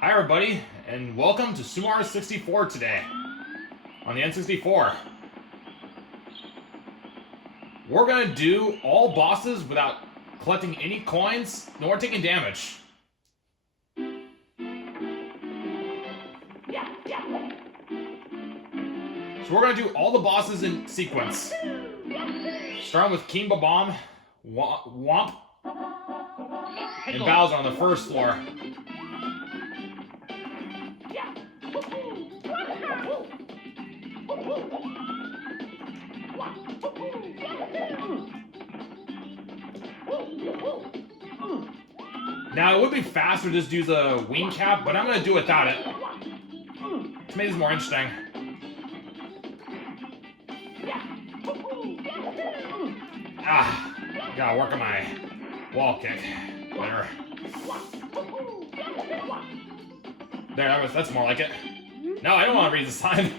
Hi everybody, and welcome to Sumar 64 today, on the N64. We're gonna do all bosses without collecting any coins, nor taking damage. So we're gonna do all the bosses in sequence. Starting with King Bob-omb, Womp, and Bowser on the first floor. Now, it would be faster to just use a wing cap, but I'm going to do without it to make this more interesting. Gotta work on my wall kick. There, that's more like it. No, I don't want to read the sign.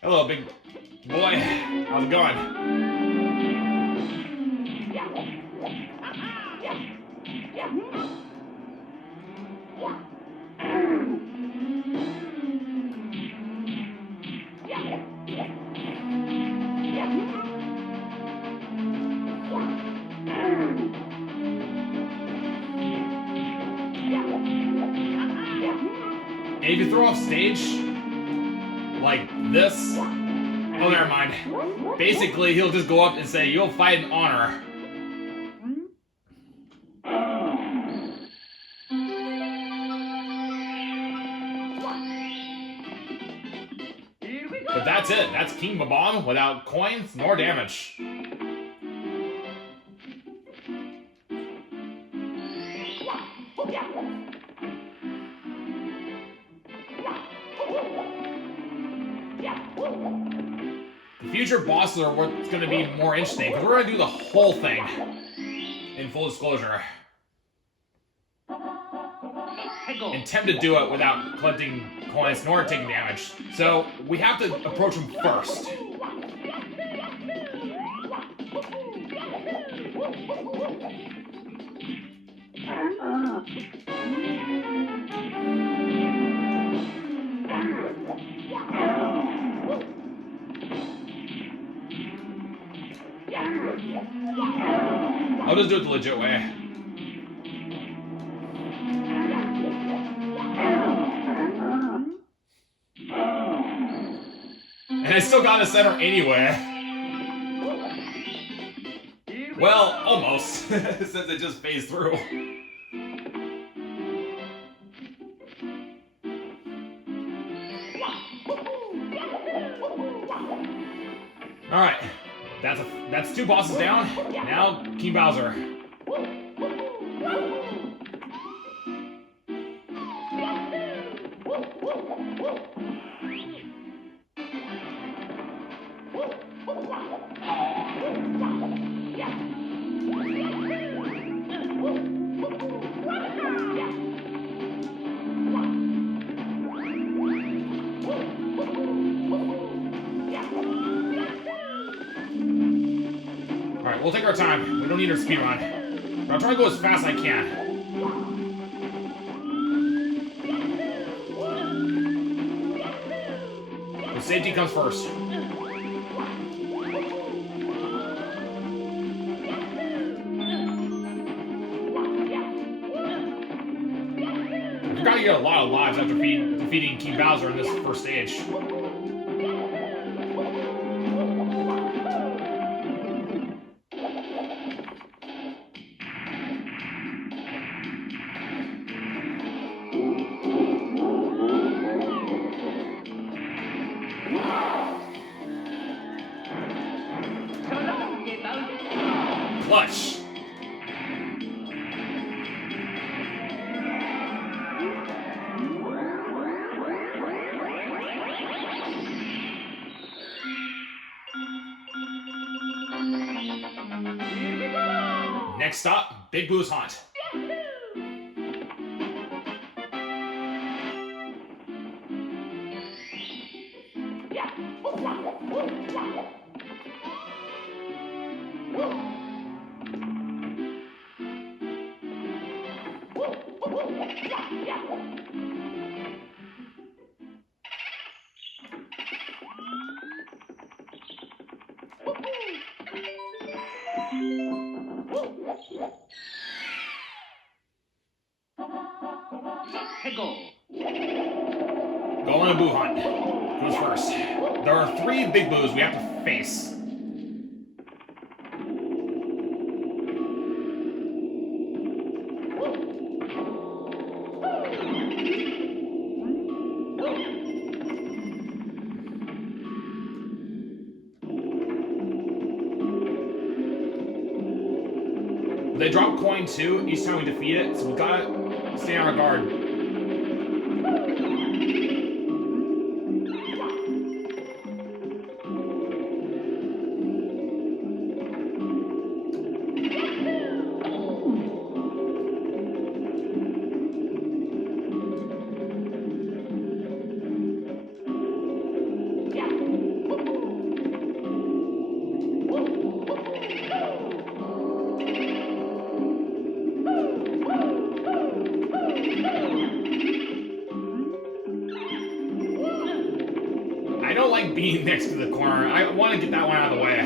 Hello, big boy. How's it going? And if you throw off stage like this, oh, never mind. Basically, he'll just go up and say, "You'll fight in honor." But that's it. That's King Bob-omb without coins nor damage. The future bosses are what's going to be more interesting, because we're going to do the whole thing in full disclosure. And attempt to do it without collecting coins nor taking damage. So we have to approach him first. I'll just do it the legit way. And I still got a center anyway. Well, almost, since it just phased through. Alright, that's two bosses down. Now, King Bowser. Alright, we'll take our time. We don't need our speed run. But I'll try to go as fast as I can. The safety comes first. We've got to get a lot of lives after defeating King Bowser in this first stage. gosh. Next stop, Big Boo's Haunt. Going to Boo Hunt. Who's first? There are 3 Big Boos we have to face. They drop coin too each time we defeat it, so we gotta stay on our guard. I don't like being next to the corner. I want to get that one out of the way.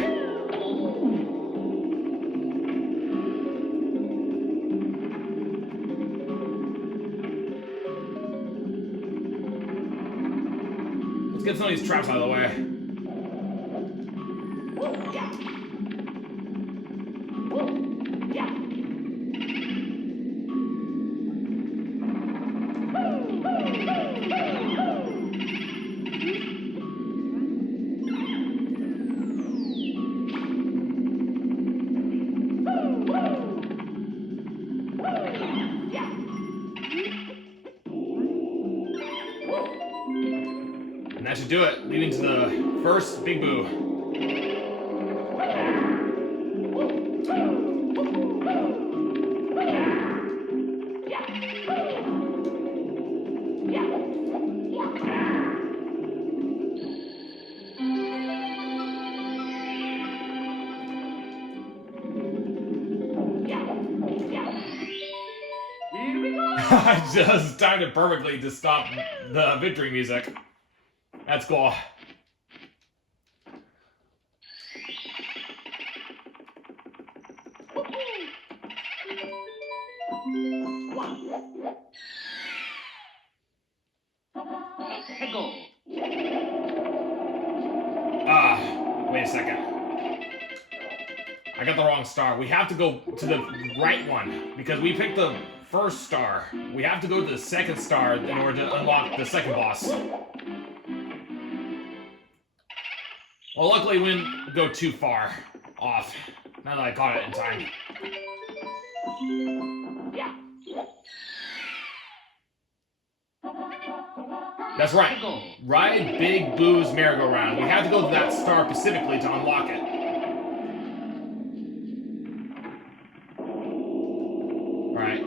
Let's get some of these traps out of the way. And that should do it, leading to the first Big Boo. I just timed it perfectly to stop the victory music. That's cool. Wait a second. I got the wrong star. We have to go to the right one because we picked the first star. We have to go to the second star in order to unlock the second boss. Well, luckily we didn't go too far off. Now that I caught it in time. That's right. Ride Big Boo's merry-go-round. We have to go to that star specifically to unlock it. Alright.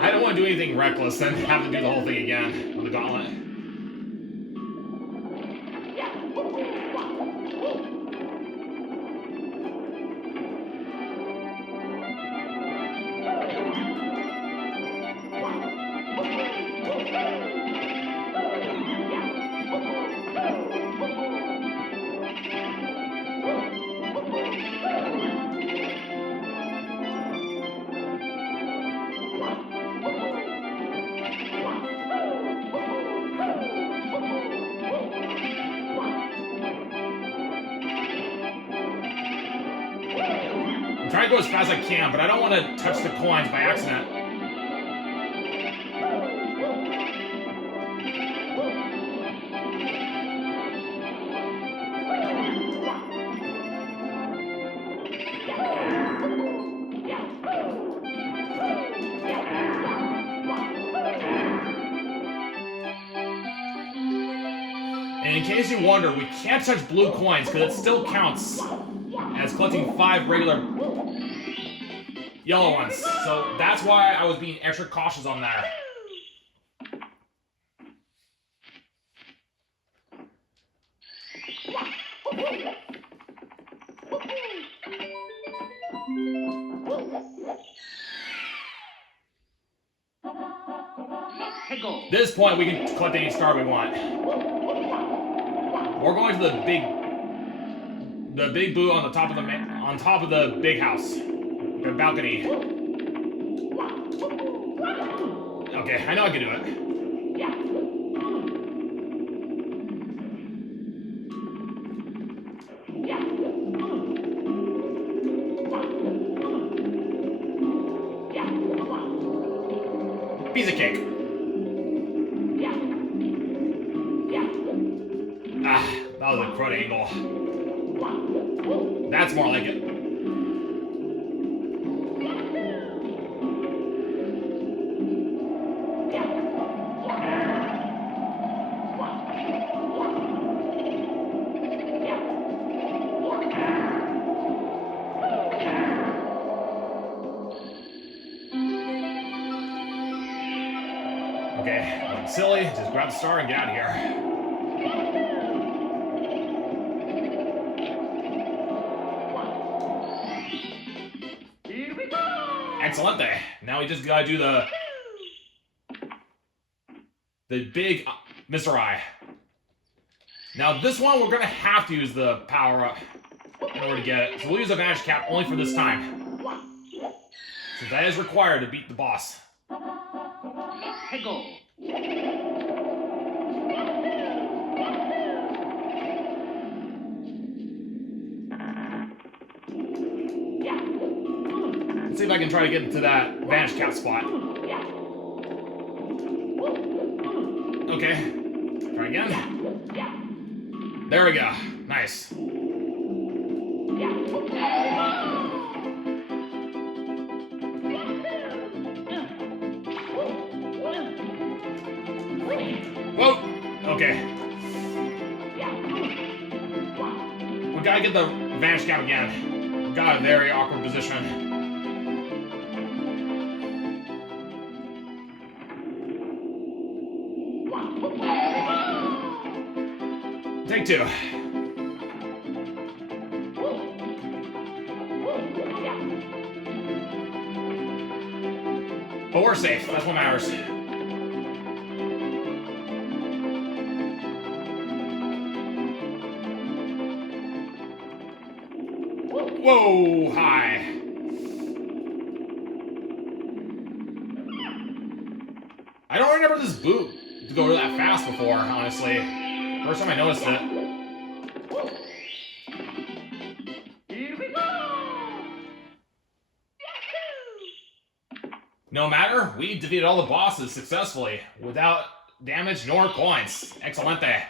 I don't want to do anything reckless and have to do the whole thing again with the gauntlet. I'm trying to go as fast as I can, but I don't want to touch the coins by accident. case you wonder, we can't touch blue coins because it still counts as collecting 5 regular yellow ones. So that's why I was being extra cautious on that. At this point, we can collect any star we want. We're going to the big boo on the top of the big house, the balcony. Okay, I know I can do it. Piece of cake. Ah, that was a crud angle. That's more like it. Okay, I'm silly. Just grab the star and get out of here. Excellent. Now we just gotta do the big Mr. I. Now this one we're gonna have to use the power up in order to get it. So we'll use a Vanish Cap only for this time, since that is required to beat the boss. Let's see if I can try to get into that Vanish Cap spot. Okay, try again. There we go. Nice. Whoa! Okay. We gotta get the Vanish Cap again. We got a very awkward position. Take 2. But we're safe. That's what matters. Whoa, hi. I don't remember this boot to go that fast before, honestly. First time I noticed it. No matter, we defeated all the bosses successfully, without damage nor coins. Excelente.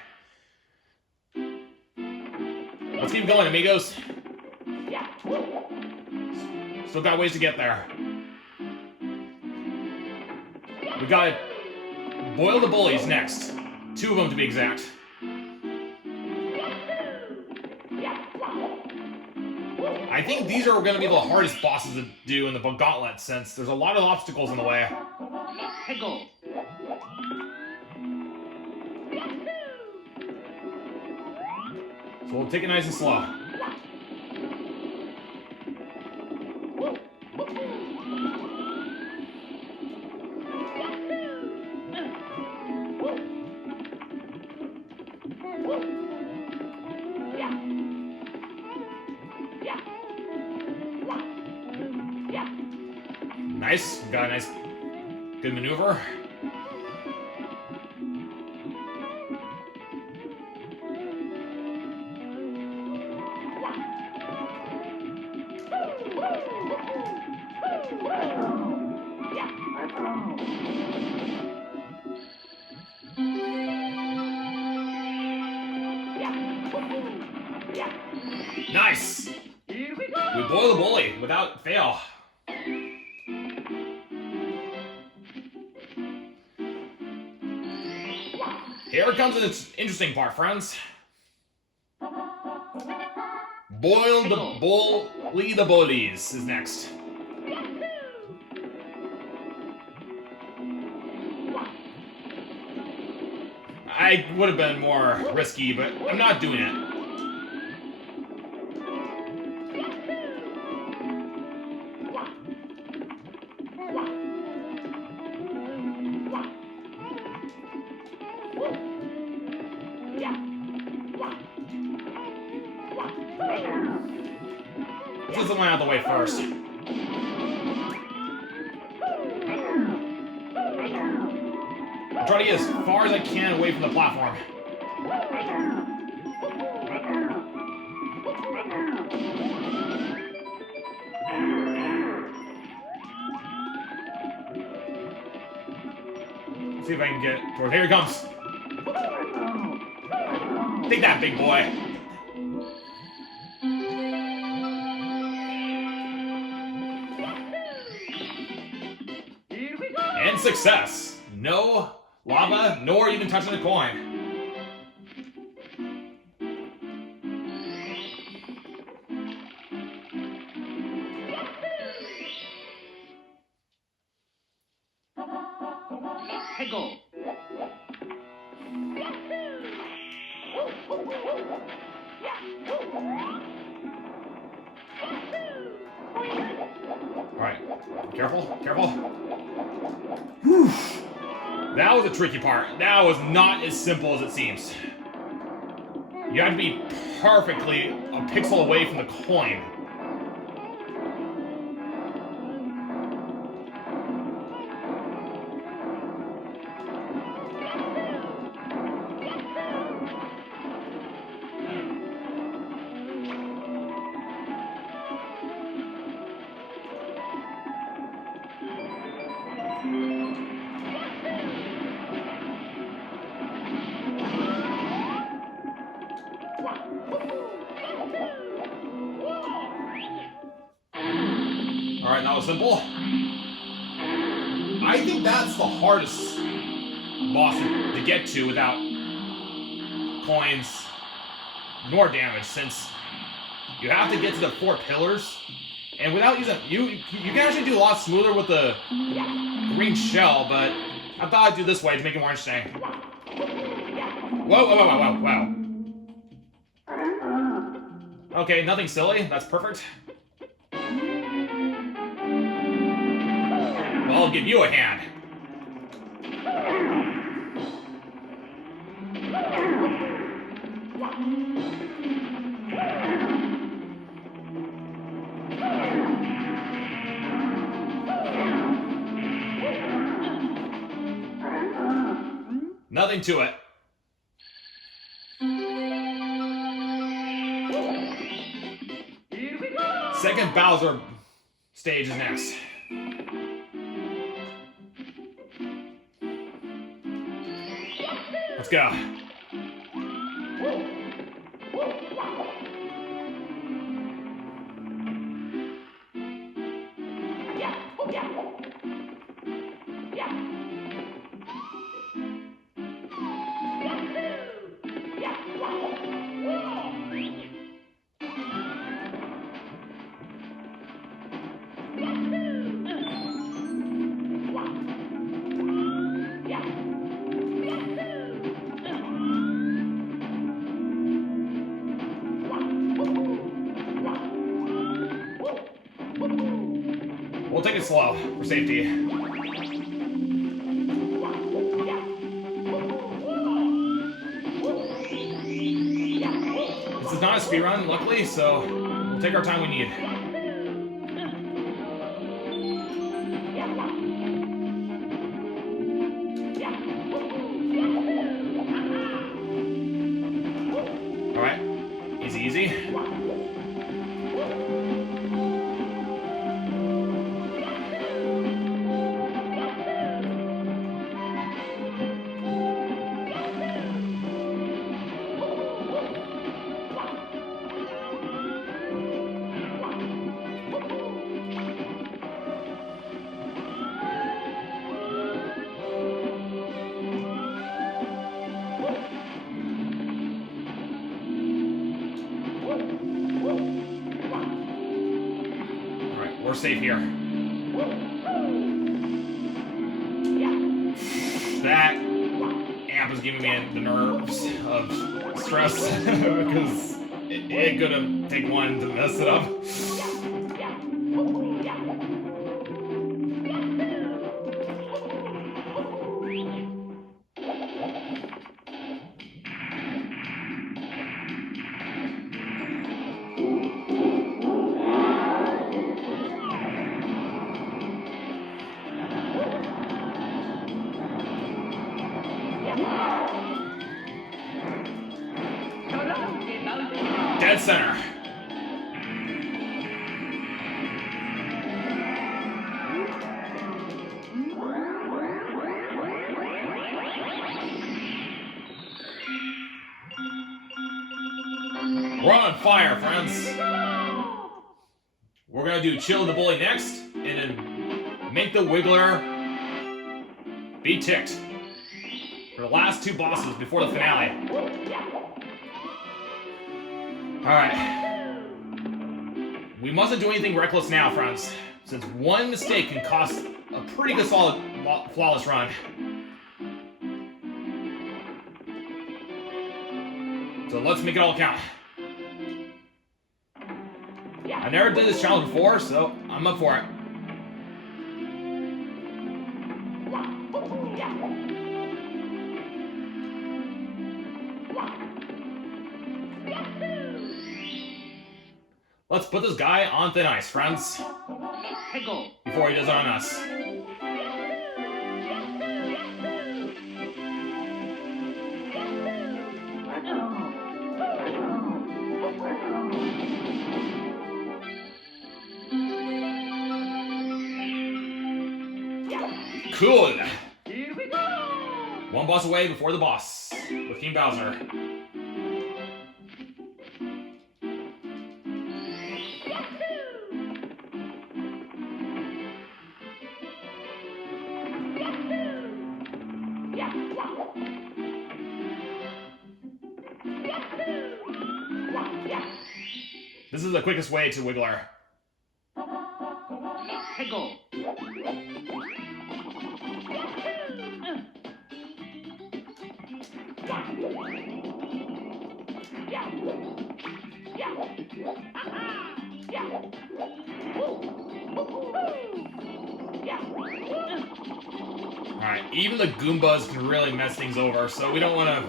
Let's keep going, amigos. Still got ways to get there. We gotta boil the bullies next. 2 of them to be exact. I think these are going to be the hardest bosses to do in the Gauntlet, since there's a lot of obstacles in the way. So we'll take it nice and slow. Nice. Got a nice, good maneuver. Nice. We boil the bully without fail. Here comes the interesting part, friends. Boil the bully the bullies is next. I would have been more risky, but I'm not doing it. This is the one out of the way first. Try to get as far as I can away from the platform. Let's see if I can get it towards. Here he comes. Take that, big boy. And success. No lava, nor even touching the coin. Go. Alright, careful, careful. Whew. That was a tricky part. That was not as simple as it seems. You have to be perfectly a pixel away from the coin. Alright, that was simple. I think that's the hardest boss to get to without coins nor damage, since you have to get to the 4 pillars, and without using you can actually do a lot smoother with the green shell, but I thought I'd do this way to make it more interesting. Whoa, whoa, whoa, whoa, whoa. Okay, nothing silly. That's perfect. Well, I'll give you a hand. Nothing to it. Second Bowser stage is next. Let's go. We'll take it slow for safety. This is not a speedrun, luckily, so we'll take our time we need. Alright, easy, easy. we're safe here. That amp is giving me the nerves of stress because it could have taken one to mess it up. Dead center. We're on fire, friends. We're gonna do Chill the Bully next, and then make the Wiggler be ticked for the last two bosses before the finale. Alright. We mustn't do anything reckless now, friends, since one mistake can cost a pretty good solid flawless run. So let's make it all count. I never did this challenge before, so I'm up for it. Let's put this guy on thin ice, friends. Before he does it on us. Cool. Here we go. One boss away before the boss with King Bowser. This is the quickest way to Wiggler. Hey, go. Alright, even the Goombas can really mess things over, so we don't want to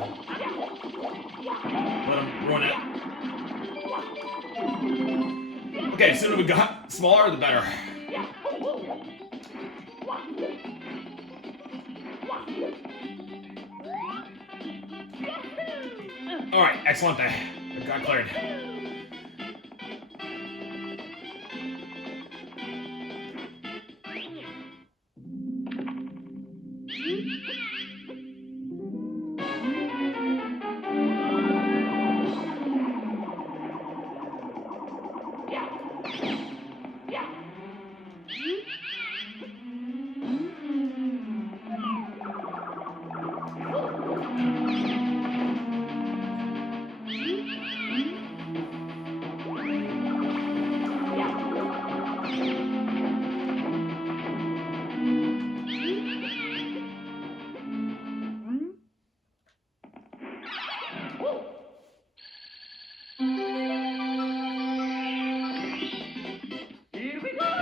let them ruin it. Okay, sooner we got smaller, the better. Alright, excellent day. It got cleared.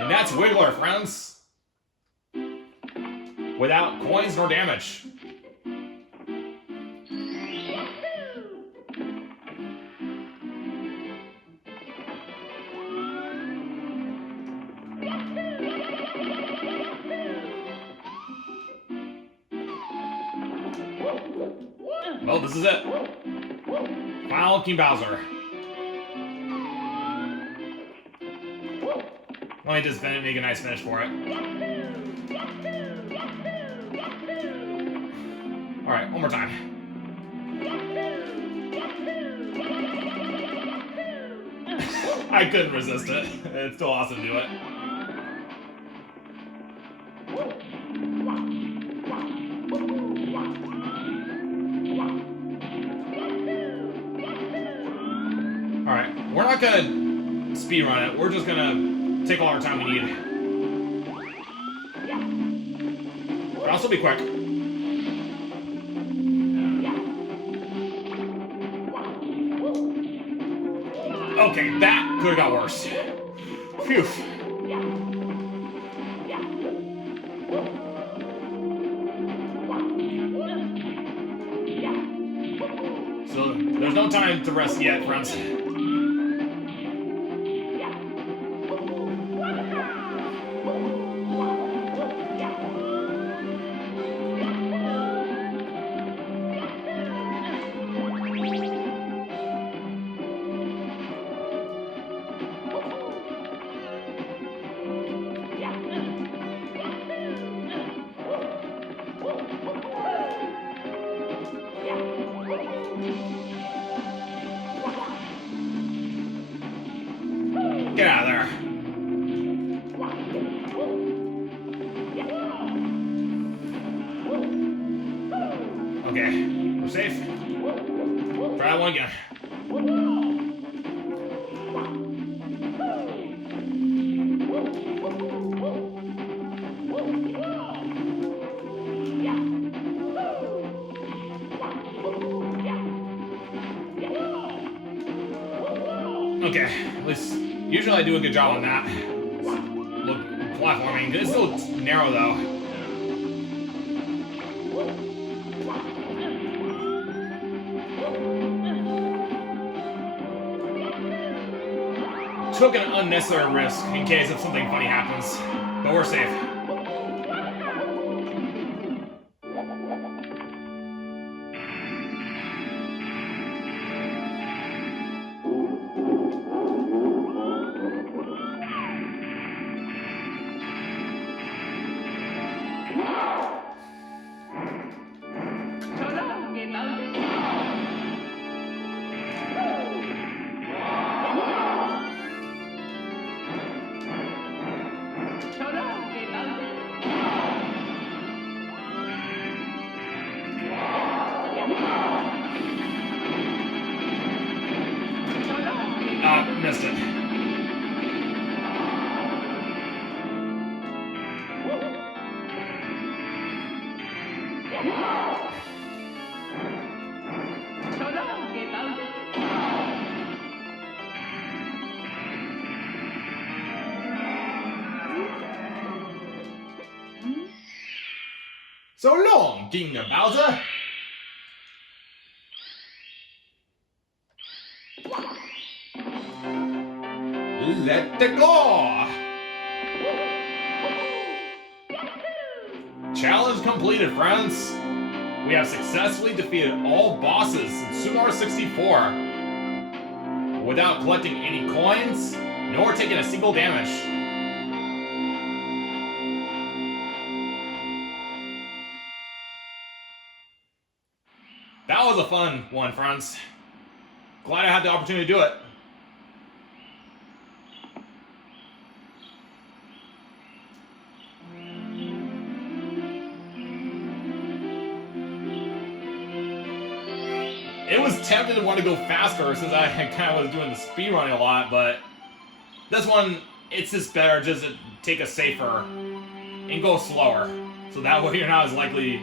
And that's Wiggler, friends. Without coins nor damage. Well, this is it. Final King Bowser. Let me just make a nice finish for it. Alright, one more time. I couldn't resist it. It's still awesome to do it. Alright, we're not gonna speedrun it. We're just gonna take all our time we need. But also be quick. Okay, that could have got worse. Phew. So, there's no time to rest yet, friends. Get out of there. Okay, we're safe. Try that one again. Okay, at least usually I do a good job on that. Look, platforming. It's a little narrow though. Took an unnecessary risk in case if something funny happens, but we're safe. Missed it. So long, King Bowser! Let it go! Challenge completed, friends! We have successfully defeated all bosses in Super Mario 64 without collecting any coins, nor taking a single damage. That was a fun one, friends. Glad I had the opportunity to do it. It was tempted to want to go faster since I kind of was doing the speed running a lot, but this one, it's just better just to take a safer and go slower. So that way you're not as likely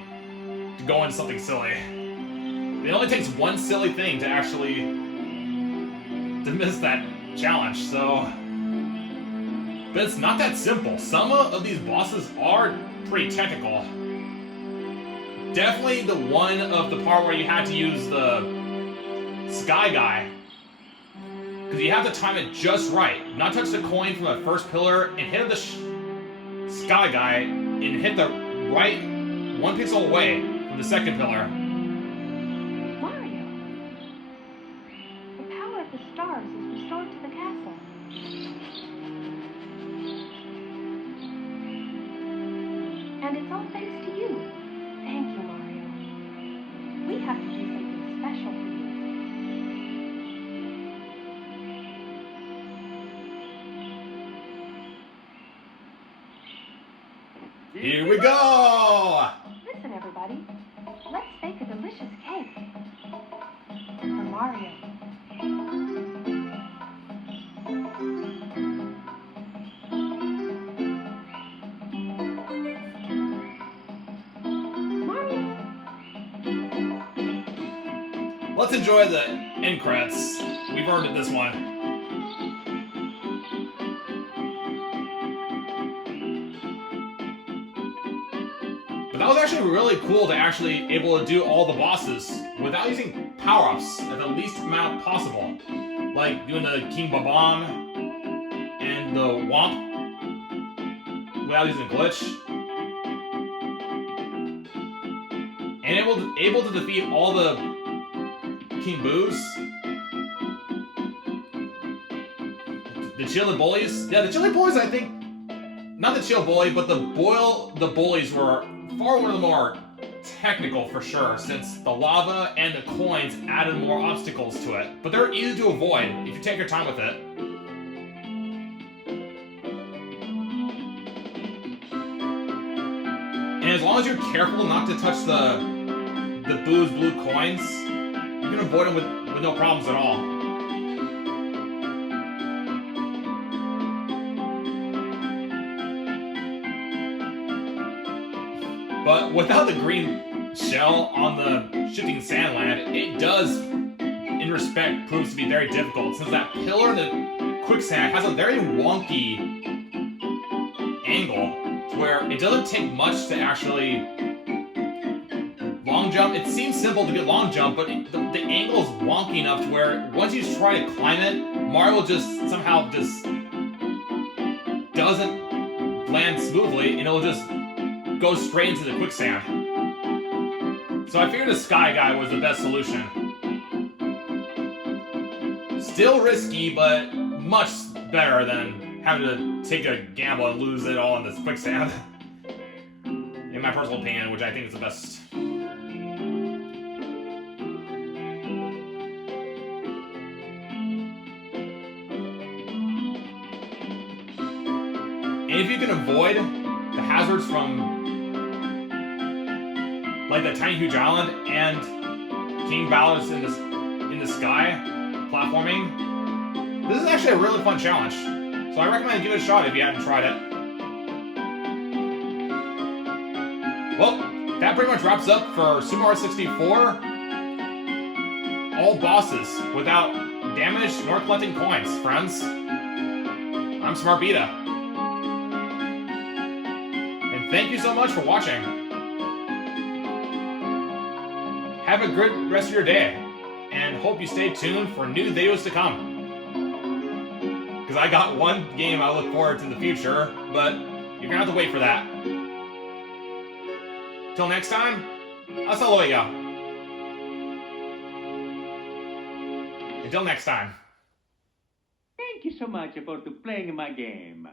to go into something silly. It only takes one silly thing to actually miss that challenge, so... But it's not that simple. Some of these bosses are pretty technical. Definitely the one of the part where you had to use the Sky Guy. Because you have to time it just right. Not touch the coin from the first pillar and hit the Sky Guy and hit the right one pixel away from the second pillar. Mario, the power of the stars is restored to the castle. And it's all thanks to you. Thank you, Mario. We have to do something special for you. Here we go! Listen, everybody. Let's bake a delicious cake. For Mario. let's enjoy the end credits. We've earned it this one. But that was actually really cool to actually able to do all the bosses without using power-ups at the least amount possible. Like doing the King Babam and the Womp without using a glitch. And able to defeat all the King Boos. The Chili Bullies. Yeah, the Chili Bullies, I think, not the Chill Bully, but the bullies were far one of the more technical for sure, since the lava and the coins added more obstacles to it. But they're easy to avoid if you take your time with it. And as long as you're careful not to touch the Boo's blue coins, you can avoid them with no problems at all. But without the green shell on the shifting sand land, it does, in respect, proves to be very difficult, since that pillar in the quicksand has a very wonky angle, to where it doesn't take much to actually long jump. It seems simple to get long jump, but the angle is wonky enough to where once you try to climb it, Mario just somehow just doesn't land smoothly, and it'll just go straight into the quicksand. So I figured the Sky Guy was the best solution. Still risky, but much better than having to take a gamble and lose it all in this quicksand. In my personal opinion, which I think is the best. And if you can avoid the hazards from like the Tiny Huge Island and King Bowser's in the sky platforming, this is actually a really fun challenge. So I recommend give it a shot if you haven't tried it. Well, that pretty much wraps up for Super Mario 64. All bosses without damage nor collecting coins, friends. I'm Smart Beta. And thank you so much for watching. Have a good rest of your day, and hope you stay tuned for new videos to come. Because I got one game I look forward to in the future, but you're gonna have to wait for that. Till next time, hasta luego. Until next time. Thank you so much for playing my game.